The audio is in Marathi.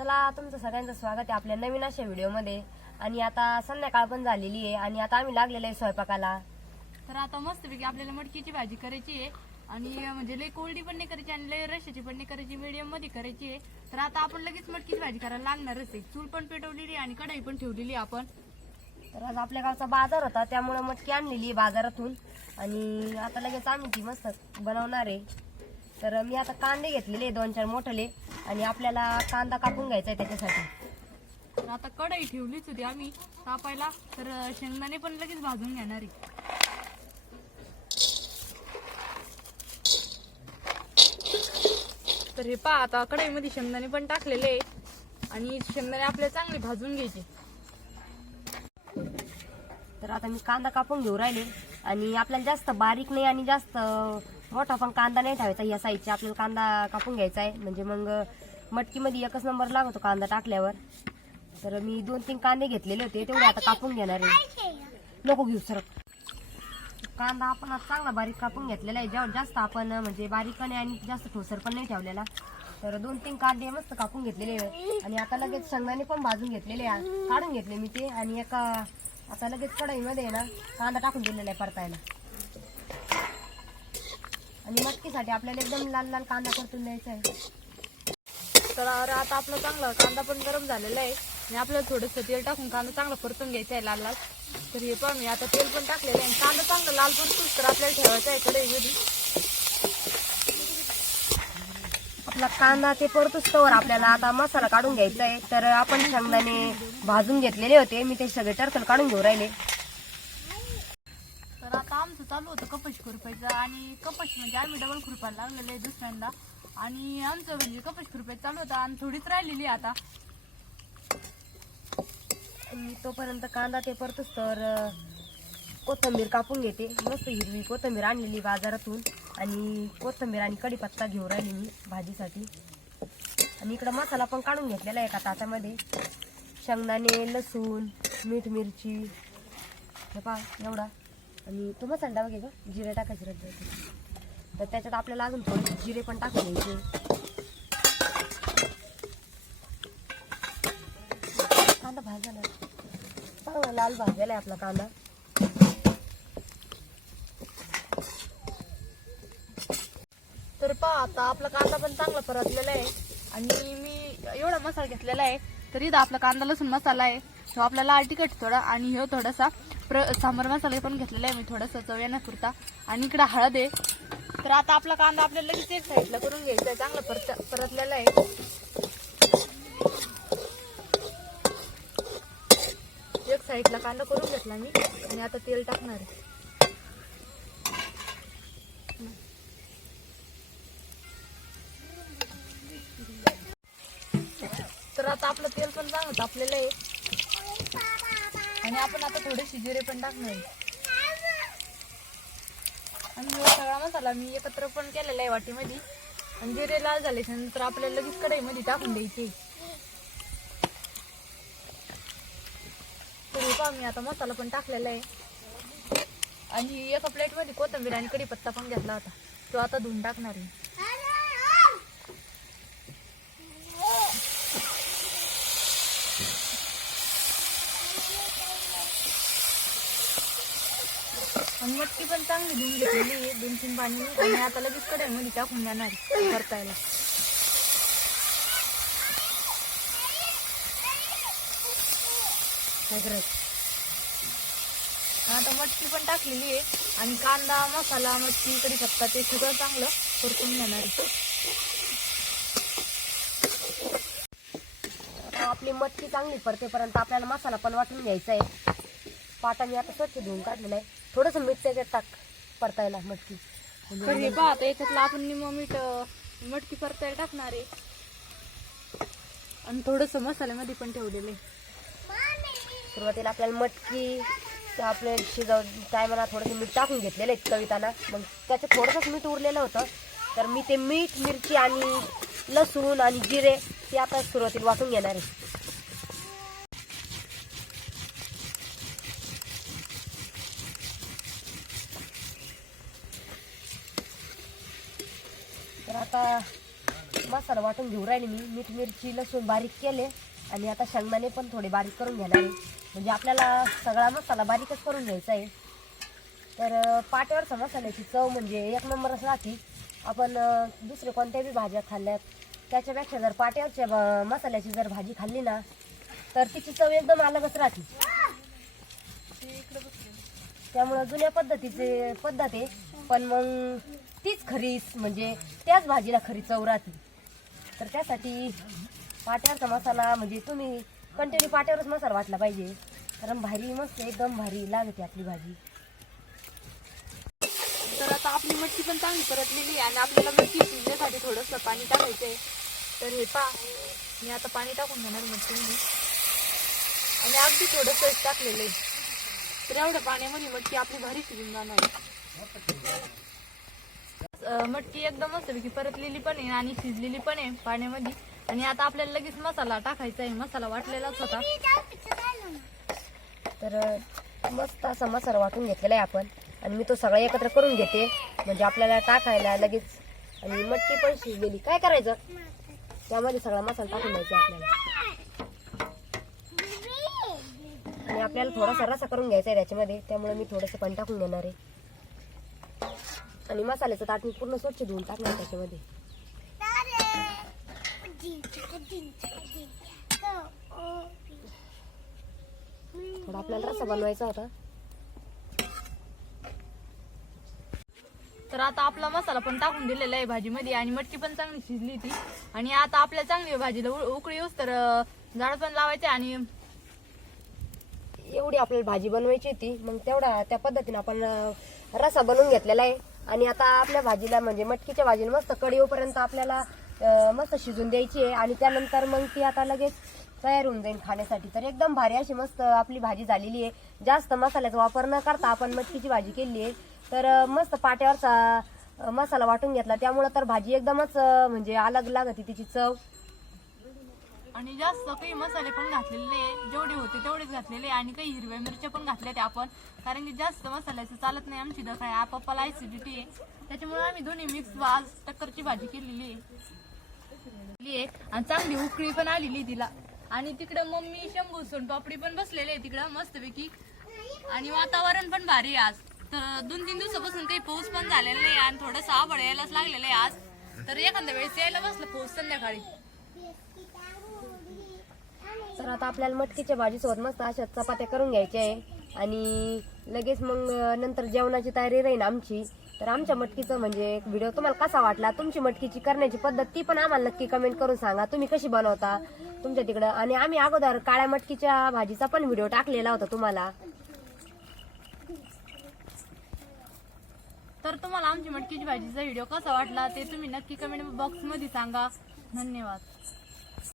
चला तुमचं सगळ्यांचं स्वागत आहे आपल्या नवीन अशा व्हिडिओमध्ये. आणि आता संध्याकाळ पण झालेली आहे आणि आता आम्ही लागलेलो आहे स्वयंपाकाला. तर आता मस्तपैकी आपल्याला मटकीची भाजी करायची आहे. आणि म्हणजे लय कोरडी पण नाही करायची आणि लय रशाची पण नाही करायची मीडियममध्ये करायची आहे. तर आता आपण लगेच मटकीची भाजी करायला लागणारच आहे. चूल पण पेटवलेली आहे आणि कढाई पण ठेवलेली आहे आपण. तर आज आपल्या गावचा बाजार होता त्यामुळे मटकी आणलेली आहे बाजारातून. आणि आता लगेच आम्ही ती मस्त बनवणार आहे. तर मी आता कांदे घेतलेले दोन चार मोठले. आणि आपल्याला कांदा कापून घ्यायचा आहे त्याच्यासाठी. तर आता कढाई ठेवलीच होती आम्ही कापायला तर शेंगदाणे पण लगेच भाजून घेणार आहे. तर हे पहा आता कढईमध्ये शेंगदाणे पण टाकलेले आहे. आणि शेंगदाणे आपल्याला चांगले भाजून घ्यायचे. तर आता मी कांदा कापून घेऊ राहिले. आणि आपल्याला जास्त बारीक नाही आणि जास्त मोठा पण कांदा नाही ठेवायचा या साईजचा. आपल्याला कांदा कापून घ्यायचा आहे. म्हणजे मग मटकीमध्ये एकच नंबर लागतो कांदा टाकल्यावर. तर मी दोन तीन कांदे घेतलेले होते. तेवढे आता कापून घेणार आहे. नको घेऊ सर कांदा आपण आता चांगला बारीक कापून घेतलेला आहे. जेव्हा जास्त आपण म्हणजे बारीक आणि आणि जास्त ठोसर पण नाही ठेवलेला. तर दोन तीन कांदे मस्त कापून घेतलेले आणि आता लगेच शेंगदाणे पण भाजून घेतलेले आहे काढून घेतले मी ते. आणि एका आता लगेच कढईमध्ये आहे ना कांदा टाकून दिलेला आहे परतायला. आणि मटकीसाठी आपल्याला एकदम लाल लाल कांदा परतून द्यायचा आहे. तर आता आपला चांगला कांदा पण गरम झालेला आहे. आणि आपल्याला थोडंसं तेल टाकून कांदा चांगला परतून घ्यायचा आहे लाल लाल. तर हे पण मी आता तेल पण टाकलेलं आहे. आणि कांदा चांगला लाल परतूच तर आपल्याला ठेवायचा आहे कढईमध्ये आपला कांदा ते परतूच तोवर आपल्याला आता मसाला काढून घ्यायचा आहे. तर आपण शेंगदाणे भाजून घेतलेले होते. मी ते सगळे टरकल काढून घेऊ राहिले. आमचं चालू होतं कपश खुरपायचं आणि कपश म्हणजे आम्ही डबल खुरपायला लागलेलं आहे दुसऱ्यांदा. आणि आमचं म्हणजे कपश खुरपायचं चालू होतं आणि थोडीच राहिलेली आहे आता. मी तोपर्यंत कांदा ते परतच तर अं, कोथिंबीर कापून घेते. मस्त हिरवी कोथिंबीर आणलेली बाजारातून. आणि कोथिंबीर आणि कढीपत्ता घेऊन राहिली मी भाजीसाठी. आणि इकडं मसाला पण काढून घेतलेला आहे एका ताटामध्ये. शेंगदाणे लसूण मीठ मिरची. हे पहा एवढा. आणि तो मसाला बघे का जिरे टाकायचे रद्द तर त्याच्यात आपल्याला अजून थोडे जिरे पण टाकून द्यायचे कांदा भाजला चांगला लाल भाजलेला आहे आपला कांदा. तर पहा आता आपला कांदा पण चांगला परतलेला आहे. आणि मी एवढा मसाला घेतलेला आहे तरी आपला कांदा लसूण मसाला आहे. ह्यो आपला लाल तिखट थोडा. आणि ह्यो थोडासा प्र सांबर मसाला पण घेतलेला आहे मी थोडासा चव येण्यापुरता आणि इकडे हळद आहे. तर आता आपला कांदा आपल्याला लगेच एक साईडला करून घ्यायचा आहे. चांगला परत परतलेला आहे. एक साईडला कांदा करून घेतला मी. आणि आता तेल टाकणार आहे. तर आता आपलं तेल पण चांगलं तापलेलं आहे. आणि आपण आता थोडे जिरे पण टाकणार आणि हा सगळा मसाला मी एकत्र पण केलेला आहे वाटीमध्ये. आणि जिरे लाल झाले नंतर आपल्याला लगेच कढईमध्ये टाकून द्यायचे. तर पहा मी आता मसाला पण टाकलेला आहे. आणि एका प्लेटमध्ये कोथिंबीर आणि कढीपत्ता पण घेतला होता. तो आता धुवून टाकणार आहे. आणि मटकी पण चांगली धुवून घेतलेली आहे. दोन तीन पाणी आणि आता लगेच कढईमध्ये टाकून देणार आहे परतायला काय करायचं? आता मटकी पण टाकलेली आहे. आणि कांदा मसाला मटकी कढीपत्ता ते सगळं चांगलं परतून घेणार आपली मटकी चांगली परतेपर्यंत आपल्याला मसाला पण वाटून घ्यायचा आहे. पाटा मी आता स्वच्छ धुवून काढलेला आहे. थोडंसं मीठ त्याच्यात टाक परतायला मटकी. म्हणजे हे पहा आता याच्यातलं आपण निम मीठ अं, मटकी परतायला टाकणार आहे. आणि थोडस मसाल्यामध्ये पण ठेवलेलं आहे. सुरुवातीला आपल्याला मटकी ते आपले शिजव टायमाला थोडंसं मीठ टाकून घेतलेलं आहे कविताना मग त्याच्यात थोडंसंच मीठ उरलेलं होतं. तर मी ते मीठ मिरची आणि लसूण आणि जिरे ते आता सुरुवातीला वाटून घेणार आहे. तर आता मसाला वाटून घेऊ राहिले मी. मीठ मिरची लसूण बारीक केले. आणि आता शेंगदाणे पण थोडे बारीक करून घेणार आहे. म्हणजे आपल्याला सगळा मसाला बारीकच करून घ्यायचा आहे. तर पाट्यावरचा मसाल्याची चव म्हणजे एक नंबरच राहते. आपण दुसरे कोणत्या बी भाज्या खाल्ल्यात त्याच्यापेक्षा जर पाट्यावरच्या मसाल्याची जर भाजी खाल्ली ना तर तिची चव एकदम अलगच राहते. त्यामुळं जुन्या पद्धतीचे पद्धत आहे. पण मग तीच खरीच म्हणजे त्याच भाजीला खरी चव राहते. तर त्यासाठी पाट्यावरचा मसाला म्हणजे तुम्ही कंटिन्यू पाट्यावरच मसाला वाटला पाहिजे. कारण भारी मस्त एकदम भारी लागते आपली भाजी. तर आता आपली मच्छी पण चांगली परतलेली आहे आणि आपल्याला मच्छी शिजण्यासाठी थोडंसं पाणी टाकायचं आहे तर हे पा मी आता पाणी टाकून घेणार मच्छीमध्ये. आणि अगदी थोडंसं टाकलेलं आहे. तर एवढ्या पाण्यामध्ये मच्छी आपली भारी शिजून जाणार मटकी एकदम मस्तपैकी परतलेली पण आहे आणि शिजलेली पण आहे पाण्यामध्ये. आणि आता आपल्याला लगेच मसाला टाकायचा आहे. मसाला वाटलेलाच होता. तर मस्त असा मसाला वाटून घेतलेला आहे आपण. आणि मी तो सगळा एकत्र करून घेते. म्हणजे आपल्याला टाकायला लगेच. आणि मटकी पण शिजलेली. काय करायचं? त्यामध्ये सगळा मसाला टाकून द्यायचा आपल्याला. आणि आपल्याला थोडासा रसा करून घ्यायचा आहे त्याच्यामध्ये. त्यामुळे मी थोडंसं पण टाकून घेणार आहे. आणि मसाल्याचं ताट मी पूर्ण स्वच्छ धुवून टाकणार त्याच्यामध्ये. थोडा आपल्याला रसा बनवायचा होता. तर आता आपला मसाला पण टाकून दिलेला आहे भाजीमध्ये आणि मटकी पण चांगली शिजली ती आणि आता आपल्या चांगली भाजीला उकळी येऊस तर झाड पण लावायचे आणि एवढी आपल्याला भाजी बनवायची होती. मग तेवढा त्या पद्धतीने आपण रसा बनवून घेतलेला आहे. आणि आता आपल्या भाजीला म्हणजे मटकीच्या भाजीला मस्त कडीवपर्यंत आपल्याला मस्त शिजून द्यायची आहे. आणि त्यानंतर मग ती आता लगेच तयार होऊन जाईल खाण्यासाठी. तर एकदम भारी अशी मस्त आपली भाजी झालेली आहे. जास्त मसाल्याचा वापर न करता आपण मटकीची भाजी केली आहे. तर मस्त पाट्यावरचा मसाला वाटून घेतला. त्यामुळं तर भाजी एकदमच म्हणजे अलग लागते तिची चव. आणि जास्त काही मसाले पण घातलेले जेवढे होते तेवढेच घातलेले आणि काही हिरव्या मिरच्या पण घातल्या त्या आपण. कारण की जास्त मसाल्याचं चालत नाही आमची दखा आहे पप्पाला ऍसिडिटी आहे. त्याच्यामुळे आम्ही दोन्ही मिक्स वाज टक्करची भाजी केलेली आहे. आणि चांगली उकळी पण आलेली आहे तिला. आणि तिकडं मम्मी शंभू सोन पापडी पण बसलेले आहे तिकडं मस्तपैकी. आणि वातावरण पण भारी आहे आज. तर दोन तीन दिवसापासून काही पाऊस पण झालेला नाही आणि थोडंसं आबळ यायलाच लागलेलं आहे आज. तर एखाद्या वेळेस यायला बसलं पाऊस संध्याकाळी. तर आता आपल्याला मटकीच्या भाजीसोबत मस्त अशा चपात्या करून घ्यायच्या आहे. आणि लगेच मग नंतर जेवणाची तयारी राहील आमची. तर आमच्या मटकीचं म्हणजे व्हिडिओ तुम्हाला कसा वाटला? तुमची मटकीची करण्याची पद्धत ती पण आम्हाला नक्की कमेंट करून सांगा. तुम्ही कशी बनवता? तुमच्या तिकडं. आणि आम्ही अगोदर काळ्या मटकीच्या भाजीचा पण व्हिडिओ टाकलेला होता तुम्हाला. तर तुम्हाला आमची मटकीची भाजीचा व्हिडिओ कसा वाटला ते तुम्ही नक्की कमेंट बॉक्समध्ये सांगा. धन्यवाद